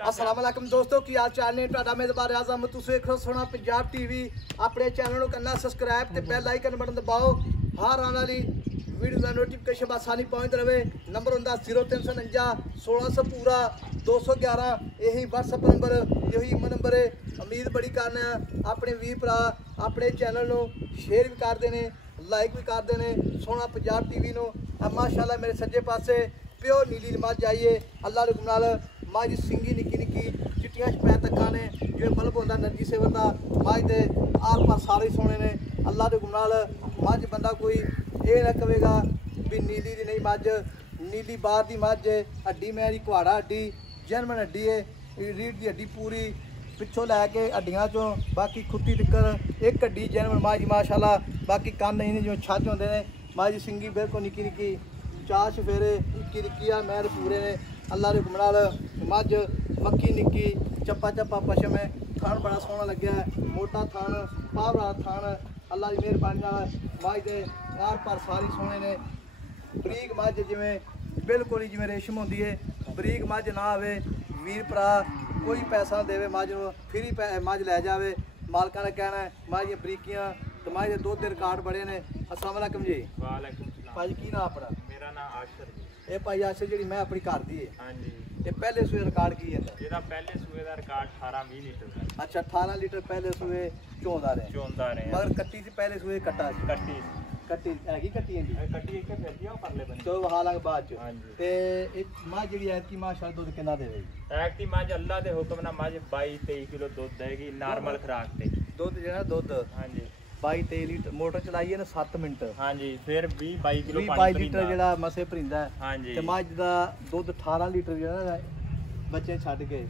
अस्सलाम वालेकुम दोस्तों की हाल चाल ने ਤੁਹਾਡਾ ਮੇਜ਼ਬਾਨ ਆਜ਼ਮ ਤੁਸੀਂ ਵੇਖ ਰਹੇ ਸੋਹਣਾ ਪੰਜਾਬ ਟੀਵੀ ਆਪਣੇ ਚੈਨਲ ਨੂੰ ਕਰਨਾ ਸਬਸਕ੍ਰਾਈਬ ਤੇ ਬੈਲ ਆਈਕਨ ਬਟਨ ਦਬਾਓ ਹਰ ਆਉਣ ਵਾਲੀ ਵੀਡੀਓ ਦਾ ਨੋਟੀਫਿਕੇਸ਼ਨ ਆਸਾਨੀ ਪਹੁੰਚ ਰਹੇ ਨੰਬਰ ਹੁੰਦਾ 0349 1600 ਪੂਰਾ 211 यही WhatsApp नंबर यही ईमेल नंबर है। उम्मीद बड़ी करना अपने वीर भरा अपने चैनल नो शेयर भी करते हैं लाइक भी करते हैं सोहना पंजाब टीवी नो माशाल्लाह मेरे सज्जे पासे प्योर नीली मझ आइए अल्लाह के नाल मझ सिंगी निक्की निक्की चिट्टियां शपैत तक्का ने जिवें बल्ब होंदा नरजी सेवर दा मझ दे आर पार सारे सोने ने अल्लाह के नाल मझ बंदा कोई ये ना कहेगा भी नीली दी नहीं मझ नीली बाहर दी मझ हड्डी मेरी कुहाड़ा हड्डी जर्मन हड्डी है रीढ़ की हड्डी पूरी पिछों लैके हड्डियां चों बाकी खुट्टी तिक्कर एक हड्डी जर्मन मझ माशाल्लाह बाकी कन्न नहीं जो छज होंदे ने मझ सिंगी बिल्कुल निक्की निक्की चार चफेरे निक्की निक्की मैर पूरे ने अल्लाह के नाल मझ मक्की निक्की चप्पा चप्पा पशम है थान बड़ा सोहना लग्या है मोटा थान पावड़ा थान अल्लाह की मेहरबानी नाल मझ दे आर पार सारी सोहने ने बरीक मझ जिवें बिल्कुल ही जिवें रेशम होंदी है बरीक मझ ना आवे वीर भरा कोई पैसा ना देवे मझ नूं फ्री मझ लै जावे मालकां दा कहना है मझ दी बरीकियां ते मझ दे दुध दे रिकॉर्ड बड़े ने। अस्सलाम वालेकुम जी। वालेकुम सलाम भाई की नाम अपना? मेरा नाम आशर जी। ये भाई आशर जी मैं अपनी घर दी है। हाँ जी। ये पहले सूए रिकॉर्ड की है ਇਹਦਾ ਪਹਿਲੇ ਸੂਏ ਦਾ ਰਿਕਾਰਡ 18-20 ਲੀਟਰ ਦਾ। अच्छा 18 लीटर पहले सूए चौंदा रहे ਚੋਂਦਾ ਰਹੇ मगर कट्टी से पहले सूए कट्टा सी ਕੱਟੀ कट्टी हैगी कट्टी है जी ਇਹ ਕੱਟੀ ਇੱਥੇ ਫਿਰਦੀ ਆ ਉਹ ਪਰਲੇ ਬੰਨੇ। चलो वहा लांगे बाद च ਹਾਂਜੀ। ते एक मां जेडी है की माशाल्लाह दूध कितना देवे ਐਕਟੀ ਮੱਝ ਅੱਲਾ ਦੇ ਹੁਕਮ ਨਾਲ ਮੱਝ 22-23 ਕਿਲੋ ਦੁੱਧ ਦੇਗੀ ਨਾਰਮਲ ਖੁਰਾਕ ਤੇ। दूध जेड़ा दूध ਹਾਂਜੀ 22-23 लीटर मोटर चलाई है ना 7 मिनट ਹਾਂਜੀ ਫਿਰ 20-22 ਕਿਲੋ 22 ਪਾਣੀ ਲੀਟਰ ਜਿਹੜਾ ਮਸੇ ਭਰਿੰਦਾ ਹਾਂਜੀ ਤੇ ਮੱਝ ਦਾ ਦੁੱਧ 18 ਲੀਟਰ ਜਿਹੜਾ ਬੱਚੇ ਛੱਡ ਕੇ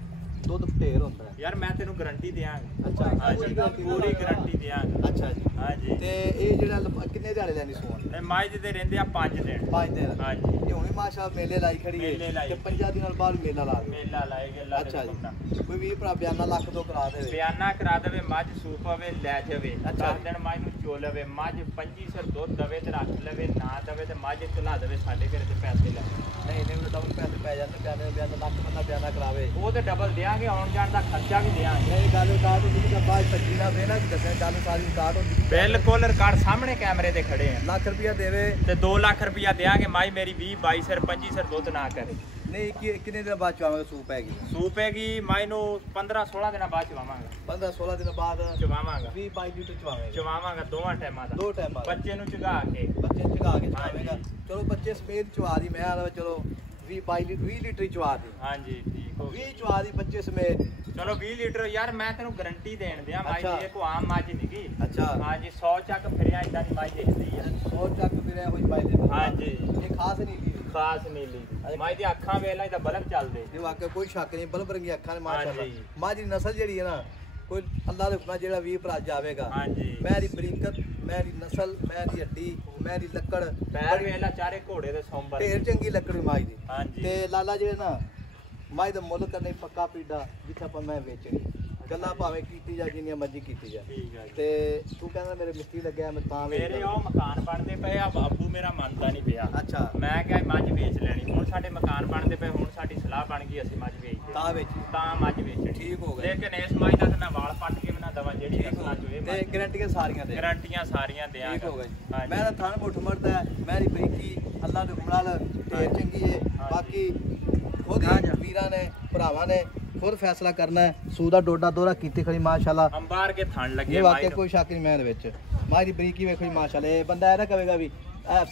ਦੁੱਧ ਢੇਰ ਹੁੰਦਾ ਹੈ। ਯਾਰ ਮੈਂ ਤੈਨੂੰ ਗਾਰੰਟੀ ਦਿਆਂਗਾ। ਅੱਛਾ ਹਾਂਜੀ ਪੂਰੀ ਗਾਰੰਟੀ ਦਿਆਂਗਾ। ਅੱਛਾ ਜੀ ਹਾਂਜੀ ਤੇ ਇਹ ਜਿਹੜਾ ਕਿੰਨੇ ਦਿਹਾੜੇ ਲੈਣੀ ਸੋਣ ਇਹ ਮੱਝ ਦੇ ਰਹਿੰਦੇ ਆ 5 ਦਿਨ 5 ਦਿਨ ਹਾਂਜੀ ਇਹ ਹੁਣੇ ਮਾਸ਼ਾ ਮੇਲੇ ਲਾਈ ਖੜੀ ਮੇਲੇ ਹੈ ਲਾਈ। ਤੇ 5 ਦਿਨਾਂ ਬਾਅਦ ਮੇਲਾ ਲਾ ਦੇ ਮੇਲਾ ਲਾਏਗੇ ਅੱਲਾ ਦੇ ਅੱਛਾ ਹੁਕਮ ਨਾਲ। ਜੀ ਕੋਈ ਵੀ ਭਰਾ ਬਿਆਨਾ ਲੱਖ ਤੋਂ ਕਰਾ ਦੇਵੇ ਬਿਆਨਾ ਕਰਾ ਦੇਵੇ ਮੱਝ ਸੂਪ ਹੋਵੇ ਲੈ ਜਾਵੇ ਅੱਛਾ। 10 ਦਿਨ ਮੱਝ ਨੂੰ ਚੋ ਲਵੇ ਮੱਝ 25 ਸਿਰ ਦੁੱਧ ਦਵੇ ਤੇ ਰੱਖ ਲਵੇ ਨਾ ਦਵੇ ਤੇ ਮੱਝ ਚਲਾ ਦੇਵੇ ਸਾਡੇ ਘਰੇ ਤੇ ਪੈਸੇ ਲੈ ਨਹੀਂ ਨਹੀਂ ਡਬਲ ਪੈਸੇ ਪੈ ਜਾਂਦੇ ਬਿਆਨਾ ਲੱਖ ਬੰਦਾ ਬਿਆਨਾ ਕਰਾਵੇ ਉਹ ਤੇ ਡਬਲ ਦੇਾਂਗੇ ਆਉਣ ਜਾਣ ਦਾ ਖਰਚਾ ਵੀ ਦੇਾਂਗੇ। ਨਹੀਂ ਗੱਲ ਕਾਟ ਹੁੰਦੀ ਕਿ ਬਾਅਦ ਭੱਜੀ ਨਾ ਵੇ ਨਾ ਦੱਸਿਆ ਗੱਲ ਸਾਰੀ ਕਾਟ ਹੁੰਦੀ ਬਿਲਕੁਲ ਰਿਕਾਰਡ ਸਾਹਮਣੇ ਕੈਮਰੇ ਤੇ ਖੜੇ ਆ। ਲੱਖ ਰੁਪਇਆ ਦੇਵੇ ਤੇ 2 ਲੱਖ ਰੁਪਇਆ ਦੇਾਂਗੇ ਮੱਝ ਮੇਰੀ 20-22 ਸਿਰ 25 ਸਿਰ ਦੁੱਧ ਨਾ ਕਰੇ। ਨਹੀਂ ਕਿੰਨੇ ਦਿਨ ਬਾਅਦ ਚਵਾਵਾਂਗੇ ਸੂਪ ਹੈਗੀ ਸੂਪ ਹੈਗੀ ਮੱਝ ਨੂੰ 15-16 ਦਿਨਾਂ ਬਾਅਦ ਚਵਾਵਾਂਗਾ 15-16 ਦਿਨ ਬਾਅਦ ਚਵਾਵਾਂਗਾ 20-22 ਲੀਟਰ ਚਵਾਵਾਂਗੇ ਚਵਾਵਾਂਗਾ ਦੋਵਾਂ ਟਾਈਮਾਂ ਦਾ ਦੋ ਟਾਈਮ ਬਾਅਦ ਬੱਚੇ ਨੂੰ ਚੁਗਾ ਕੇ ਬੱਚੇ ਚਗਾ ਕੇ ਚਵਾਵੇਂਗਾ ਚਲੋ ਬੱਚੇ ਸਮੇਤ ਚਵਾ ਦੀ ਮੈਂ ਆ ਚਲੋ 20 ਲੀਟਰ ਚਵਾ ਦੀ ਹਾਂਜੀ ਠੀਕ ਹੋ 20 ਚਵਾ ਦੀ ਬੱਚੇ ਸਮੇਤ ਚਲੋ 20 ਲੀਟਰ ਯਾਰ ਮੈਂ ਤੈਨੂੰ ਗਾਰੰਟੀ ਦੇਣ ਦਿਆਂ ਮੱਝ ਦੀ ਕੋ ਆਮ ਮੱਝ ਨਹੀਂਗੀ। ਅੱਛਾ ਹਾਂਜੀ 100 ਚੱਕ ਫਿਰਿਆ ਇਦਾਂ ਦੀ ਮੱਝ ਦਿਖਦੀ ਆ 100 ਚੱਕ ਫਿਰਿਆ ਹੋਈ ਬਾਈ ਦੇ ਹਾਂਜੀ ਇਹ ਖਾਸ ਨਹੀਂ ਦੀ ਖਾਸ ਨੀਲੀ ਮੱਝ ਦੀ ਅੱਖਾਂ ਵੇਲਾ ਇਹਦਾ ਬਲਬ ਚੱਲਦੇ ਇਹ ਵਾਕਿਆ ਕੋਈ ਸ਼ੱਕ ਨਹੀਂ ਬਲਬ ਰੰਗੀ ਅੱਖਾਂ ਨੇ ਮਾਸ਼ਾਅੱਲਾ ਹਾਂਜੀ। ਮਾਂ ਦੀ ਨਸਲ ਜਿਹੜੀ ਹੈ ਨਾ ਕੋਈ ਅੱਲਾਹ ਦੇ ਹੁਕਮ ਜਿਹੜਾ 20 ਭਰਾ ਜਾਵੇਗਾ ਹਾਂਜੀ ਮੇਰੀ ਬਰੀਕਤ ਮੇਰੀ ਨਸਲ ਮੇਰੀ ਹੱਡੀ ਮੇਰੀ ਲੱਕੜ ਪੈਰ ਵੇਲਾ ਚਾਰੇ ਘੋੜੇ ਦੇ ਸੌਂਬਰ ਢੇਰ ਚੰਗੀ ਲੱਕੜ ਮਾਂ ਦੀ ਹਾਂਜੀ ਤੇ ਲਾਲਾ ਜਿਹੜੇ ਨਾ ਮਾਂ ਦਾ ਮੁੱਲ ਕਰਨੇ ਪੱਕਾ ਪੀੜਾ ਜਿੱਥੇ ਆਪਾਂ ਮੈਂ ਵੇਚਣੀ ਗੱਲਾਂ ਭਾਵੇਂ ਕੀਤੀ ਜਾ ਜਿੰਨੀਆਂ ਮਰਜ਼ੀ ਕੀਤੀ ਜਾ ਠੀਕ ਹੈ ਤੇ ਤੂੰ ਕਹਿੰਦਾ ਮੇਰੇ ਮਿਸਤਰੀ ਲੱਗਿਆ ਮੈਂ ਤਾਂ ਮੇਰੇ ਉਹ ਮਕਾਨ ਬਣਦੇ ਪਏ ਆ ਬਾਬੂ ਮੇਰਾ ਮੰਨਦਾ ਨਹੀਂ ਪਿਆ। ਅੱਛਾ ਮੈਂ ਕਿਹਾ ਮੱਝ ਵੇਚ ਲੈਣੀ ਹੁਣ ਸਾਡੇ ਮਕਾਨ ਬਣਦੇ ਪਏ ਹੁਣ ਸਾਡੀ ਸਲਾਹ ਬਣ ਗਈ ਅਸੀਂ ਮੱਝ ਵੇਚਦੇ ਤਾਂ ਵੇਚੀ ਤਾਂ ਮੱਝ ਵੇਚਣੀ ਠੀਕ ਹੋ ਗਿਆ ਲੇਕਿਨ ਇਸ ਮੱਝ ਦਾ ਤਾਂ ਮੈਂ ਵਾਲ ਪੱਟ ਕੇ ਬਣਾ ਦਵਾਂ ਜਿਹੜੀ ਅਸਲਾਂ ਚੋਂ ਇਹ ਤੇ ਗਾਰੰਟੀਆਂ ਸਾਰੀਆਂ ਦੇ ਗਾਰੰਟੀਆਂ ਸਾਰੀਆਂ ਠੀਕ ਦਿਆਂਗਾ। ਹੋ ਗਿਆ ਜੀ ਹਾਂਜੀ। ਮੈਂ ਤਾਂ ਥਾਣ ਮੁੱਠ ਮਰਦਾ ਮੇਰੀ ਬਰੀਕੀ ਅੱਲਾਹ ਦੇ ਹੁਕਮ ਨਾਲ ਢੇਰ ਚੰਗੀ ਹੈ ਬਾਕੀ ਖੁਦ ਹੀ ਵੀਰਾਂ ਨੇ ਭਰਾਵਾਂ ਨੇ खुद फैसला करना है सूदा डोडा दोहरा कीती खड़ी माशाल्लाह अंबार के थान लगे ये वाकई कोई शक नहीं मैं विच मारी बरीकी वेखो माशाल्लाह ये बंदा ऐसा कहेगा भी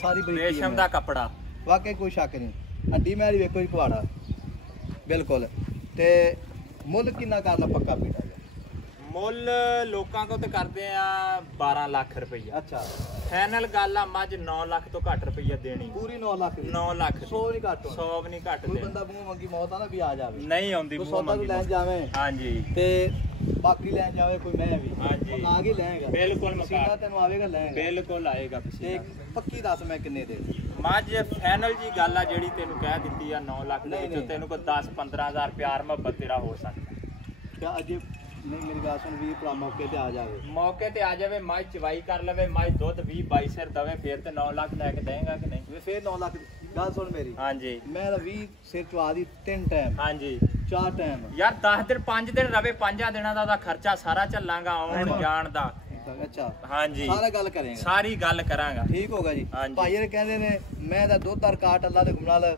सारी बरीकी रेशम दा कपड़ा वाकई कोई शक नहीं हड्डी मेरी वेखो जी कुआड़ा बिल्कुल ते मुल कितना करना पक्का पीड़ा ਮੁੱਲ ਲੋਕਾਂ ਕੋ ਤੇ ਕਰਦੇ ਆ 12 ਲੱਖ ਰੁਪਈਆ। अच्छा ਫਾਈਨਲ ਗੱਲ ਆ ਮੱਝ 9 ਲੱਖ ਤੋਂ ਘੱਟ ਰੁਪਈਆ ਦੇਣੀ पूरी 9 लाख 9 ਲੱਖ 100 नहीं घट 100 ਵੀ ਨਹੀਂ ਘੱਟ कोई ਦੇਣੀ बंदा मुंह मंगी मौत आ ना भी आ जावे ਨਹੀਂ ਆਉਂਦੀ कोई ਮੂੰਹ सौदा भी ਮੰਗੀ लैन जावे ਹਾਂਜੀ ते बाकी लैन जावे कोई मैं भी ਹਾਂਜੀ आ के लैंगा ਬਿਲਕੁਲ सीधा ਮਕਾ तेन आवेगा लैंगा ਬਿਲਕੁਲ ਆਏਗਾ ते ਪਸੀਨਾ। पक्की दस मैं किन्ने दे ਮੱਝ ਫਾਈਨਲ ਜੀ ਗੱਲ ਆ ਜਿਹੜੀ ਤੈਨੂੰ ਕਹਿ ਦਿੱਤੀ ਆ 9 ਲੱਖ ਦੇ ਨਹੀਂ, ਵਿੱਚੋਂ ਨਹੀਂ। ਤੈਨੂੰ ਕੋਈ 10-15000 ਪਿਆਰ ਮੁਹੱਬਤ ਤੇਰਾ ਹੋ ਸਕਦਾ। क्या अजय नहीं मेरी बात सुन 20 भरा मौके ते आ जावे ਮੌਕੇ ਤੇ ਆ ਜਾਵੇ ਮੱਝ ਚਵਾਈ ਕਰ ਲਵੇ ਮੱਝ ਦੁੱਧ 20-22 ਸਿਰ ਦਵੇ ਫਿਰ ਤੇ 9 ਲੱਖ ਲੈ ਕੇ ਦੇਗਾ ਕਿ ਨਹੀਂ। वे फिर 9 लाख गल सुन मेरी ਹਾਂਜੀ मैं 20 सिर चवा दी 3 टाइम ਹਾਂਜੀ 4 ਟਾਈਮ ਯਾਰ 10 ਦਿਨ 5 ਦਿਨ ਰਵੇ 5 ਦਿਨਾਂ ਦਾ ਉਹਦਾ ਖਰਚਾ ਸਾਰਾ ਚੱਲਾਂਗਾ ਆਉਣ ਜਾਣ ਦਾ। ਅੱਛਾ ਹਾਂਜੀ ਸਾਰਾ ਗੱਲ ਕਰੇਗਾ, ਸਾਰੀ ਗੱਲ ਕਰਾਂਗਾ। ਠੀਕ ਹੋਗਾ ਜੀ। ਹਾਂਜੀ। ਭਾਈ ਇਹ ਕਹਿੰਦੇ ਨੇ ਮੈਂ ਦਾ ਦੁੱਧ ਦਾ ਰਿਕਾਰਡ ਅੱਲਾ ਦੇ ਨਾਲ,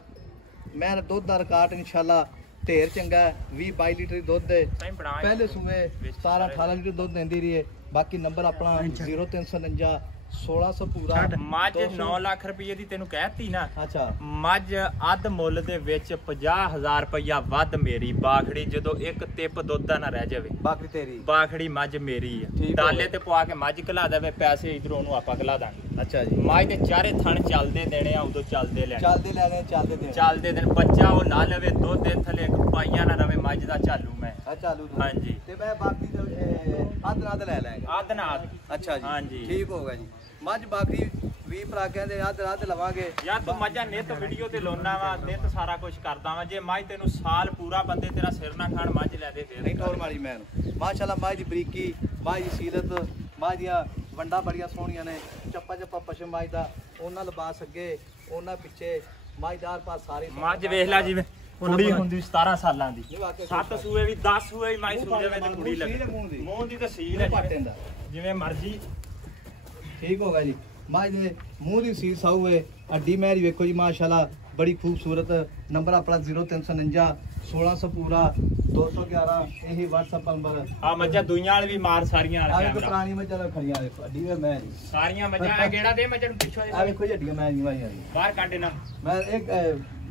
ਮੈਂ ਦਾ ਦੁੱਧ ਦਾ ਰਿਕਾਰਡ ਇਨਸ਼ਾਅੱਲਾ ਢੇਰ ਚੰਗਾ 20-22 ਲੀਟਰ ਦੁੱਧ ਦੇ ਸਹੀ ਬਣਾ ਪਹਿਲੇ ਸੂਏ 17-18 ਲੀਟਰ ਦੁੱਧ ਦਿੰਦੀ ਰਹੀ ਹੈ। ਬਾਕੀ ਨੰਬਰ ਆਪਣਾ 0349 1600 ਪੂਰਾ। ਮੱਝ 9 ਲੱਖ ਰੁਪਏ ਦੀ ਤੈਨੂੰ ਕਹਿਤੀ ਨਾ। ਅੱਛਾ ਮੱਝ ਅੱਧ ਮੁੱਲ ਦੇ ਵਿੱਚ 50,000 ਰੁਪਇਆ ਵੱਧ ਮੇਰੀ ਬਾਖੜੀ, ਜਦੋਂ ਇੱਕ ਟਿਪ ਦੁੱਧ ਦਾ ਨਾ ਰਹਿ ਜਾਵੇ। ਬਾਕੀ ਤੇਰੀ ਬਾਖੜੀ ਮੱਝ ਮੇਰੀ ਠੀਕ ਆ। ਹੋ ਟਾਲੇ ਗਿਆ। ਤੇ ਪਵਾ ਕੇ ਮੱਝ ਘਲਾ ਦੇਵੇ, ਪੈਸੇ ਇਧਰੋਂ ਉਹਨੂੰ ਆਪਾਂ ਘਲਾ ਦਾਂਗੇ। ਅੱਛਾ ਜੀ। ਮੱਝ ਦੇ ਚਾਰੇ ਥਣ ਚੱਲਦੇ ਦੇਣੇ ਆ, ਉਦੋਂ ਚੱਲਦੇ ਲੈਣੇ। ਚੱਲਦੇ ਲੈਣੇ ਚੱਲਦੇ ਦੇ ਚੱਲਦੇ ਦਿਨ ਬੱਚਾ ਉਹ ਲਾ ਲਵੇ, ਦੁੱਧ ਦੇ ਥੱਲੇ ਇੱਕ ਪਾਈਆ ਨਾ ਰਵੇ, ਮੱਝ ਦਾ ਚਾਲੂ ਮੈਂ। ਆ ਚਾਲੂ ਹਾਂਜੀ। ਤੇ ਮੈਂ ਬਾਕੀ ਅੱਧ ਨਾਦ ਲੈ ਲਾਂਗੇ। ਅੱਧ ਨਾਲ। ਅੱਛਾ ਜੀ। ਹਾਂਜੀ। ਠੀਕ ਹੋਗਾ ਜੀ। ਮੱਝ ਬਾਕੀ 20 ਭਰਾ ਕਹਿੰਦੇ ਅੱਧ ਲਵਾਂਗੇ। ਯਾਰ ਤੂੰ ਮੱਝਾਂ ਨਿੱਤ ਵੀਡੀਓ ਤੇ ਲਾਉਣਾ ਵਾ, ਨਿੱਤ ਸਾਰਾ ਕੁਝ ਕਰਦਾ ਵਾ। ਜੇ ਮੱਝ ਤੈਨੂੰ ਸਾਲ ਪੂਰਾ ਬੰਦੇ ਤੇਰਾ ਸਿਰ ਨਾ ਖਾਣ, ਮੱਝ ਲੈ ਦੇ ਫੇਰ। ਨਹੀਂ ਟੋਰ ਮਾਰੀ ਮੈਂ ਮਾਸ਼ਾਅੱਲਾ ਮੱਝ ਦੀ ਬਰੀਕੀ, ਮੱਝ ਦੀ ਸੀਰਤ, ਮੱਝ ਦੀਆਂ ਵੰਡਾ ਬੜੀਆਂ ਸੋਹਣੀਆਂ ਨੇ। ਚੱਪਾ ਪਸ਼ਮ ਮੱਝ ਦਾ, ਉਹਨਾਂ ਲਿਬਾਸ ਅੱਗੇ ਉਹਨਾਂ ਪਿੱਛੇ, ਮੱਝ ਦਾ ਪਾਸ ਸਾਰੇ ਮੱਝ ਵੇਖ ਲੈ ਜਿਵੇਂ ਕੁੜੀ ਹੁੰਦੀ 17 ਸਾਲਾਂ ਦੀ। ਇਹ ਵਾਕਿਆ 7 ਸੂਏ ਵੀ 10 ਸੂਏ ਵੀ ਮੱਝ ਸੂਏ ਵਿੱਚ ਤੇ ਕੁੜੀ ਲੱਗੇ। ਮੂੰਹ ਦੀ ਤਸੀਲ ਹੈ ਜਿਵੇਂ ਮਰਜ਼ੀ। ਠੀਕ ਹੋਗਾ ਜੀ। ਮੱਝ ਦੇ ਮੂੰਹ ਦੀ ਸੀਲ ਸਾਊ ਹੈ। ਅੱਡੀ ਮੈਰੀ ਵੇਖੋ ਜੀ ਮਾਸ਼ਾਅੱਲਾ ਬੜੀ ਖੂਬਸੂਰਤ। ਨੰਬਰ ਆਪਣਾ 0349 1600 ਪੂਰਾ 211। ਇਹੀ WhatsApp ਨੰਬਰ। ਆ ਮੱਝਾਂ ਦੁਨੀਆਂ ਵਾਲ ਵੀ ਮਾਰ ਸਾਰੀਆਂ ਵਾਲਾ ਆ ਵੇਖੋ ਕੈਮਰਾ। ਪੁਰਾਣੀ ਮੱਝਾਂ ਦਾ ਖੜੀਆਂ ਦੇਖੋ। ਅੱਡੀ ਵੀ ਮੈਂ ਸਾਰੀਆਂ ਮੱਝਾਂ ਆ ਗੇੜਾ ਦੇ ਮੱਝਾਂ ਨੂੰ ਪਿੱਛੋਂ ਆ ਵੇਖੋ ਜੀ ਅੱਡੀਆਂ ਮੈਂ ਨਹੀਂ ਵਾਈਆਂ ਬਾਹਰ ਕੱਢ ਨਾ। ਮੈਂ ਇੱਕ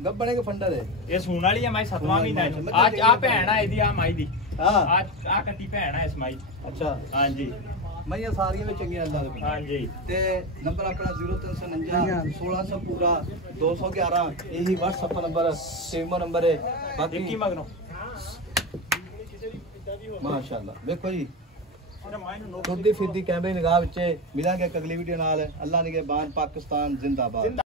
ਗੱਬਣੇ ਕੇ ਫੰਡਰ ਹੈ। ਇਹ ਸੂਣ ਵਾਲੀ ਆ ਮਾਈ 7ਵਾਂ ਮਹੀਨਾ। ਅੱਜ ਆ ਭੈਣ ਆ ਇਹਦੀ, ਆ ਮਾਈ ਦੀ। ਹਾਂ ਆ ਕੱਟੀ ਭੈਣ ਆ ਇਸ ਮਾਈ। ਅੱਛਾ ਹਾਂਜੀ ਮਈਆਂ ਸਾਰੀਆਂ ਵਿੱਚ ਚੰਗੀਆਂ ਅੱਲਾ ਦੇ। ਹਾਂਜੀ। ਤੇ ਨੰਬਰ ਆਪਣਾ 0349 1600 ਪੂਰਾ 211। ਇਹੀ WhatsApp ਨੰਬਰ, ਸੇਮ ਨੰਬਰ ਹੈ। ਬਾਕੀ ਦੇਖੀ ਮਗਰੋਂ ਮਾਸ਼ਾਅੱਲਾ ਵੇਖੋ ਜੀ ਤੁਰਦੀ ਫਿਰਦੀ ਕੈਮਰੇ ਨਿਗਾਹ ਵਿੱਚ। ਮਿਲਾਂਗੇ ਇੱਕ ਅਗਲੀ ਵੀਡੀਓ ਨਾਲ। ਅੱਲਾ ਨਿਗਹਿਬਾਨ। ਪਾਕਿਸਤਾਨ ਜ਼ਿੰਦਾਬਾਦ।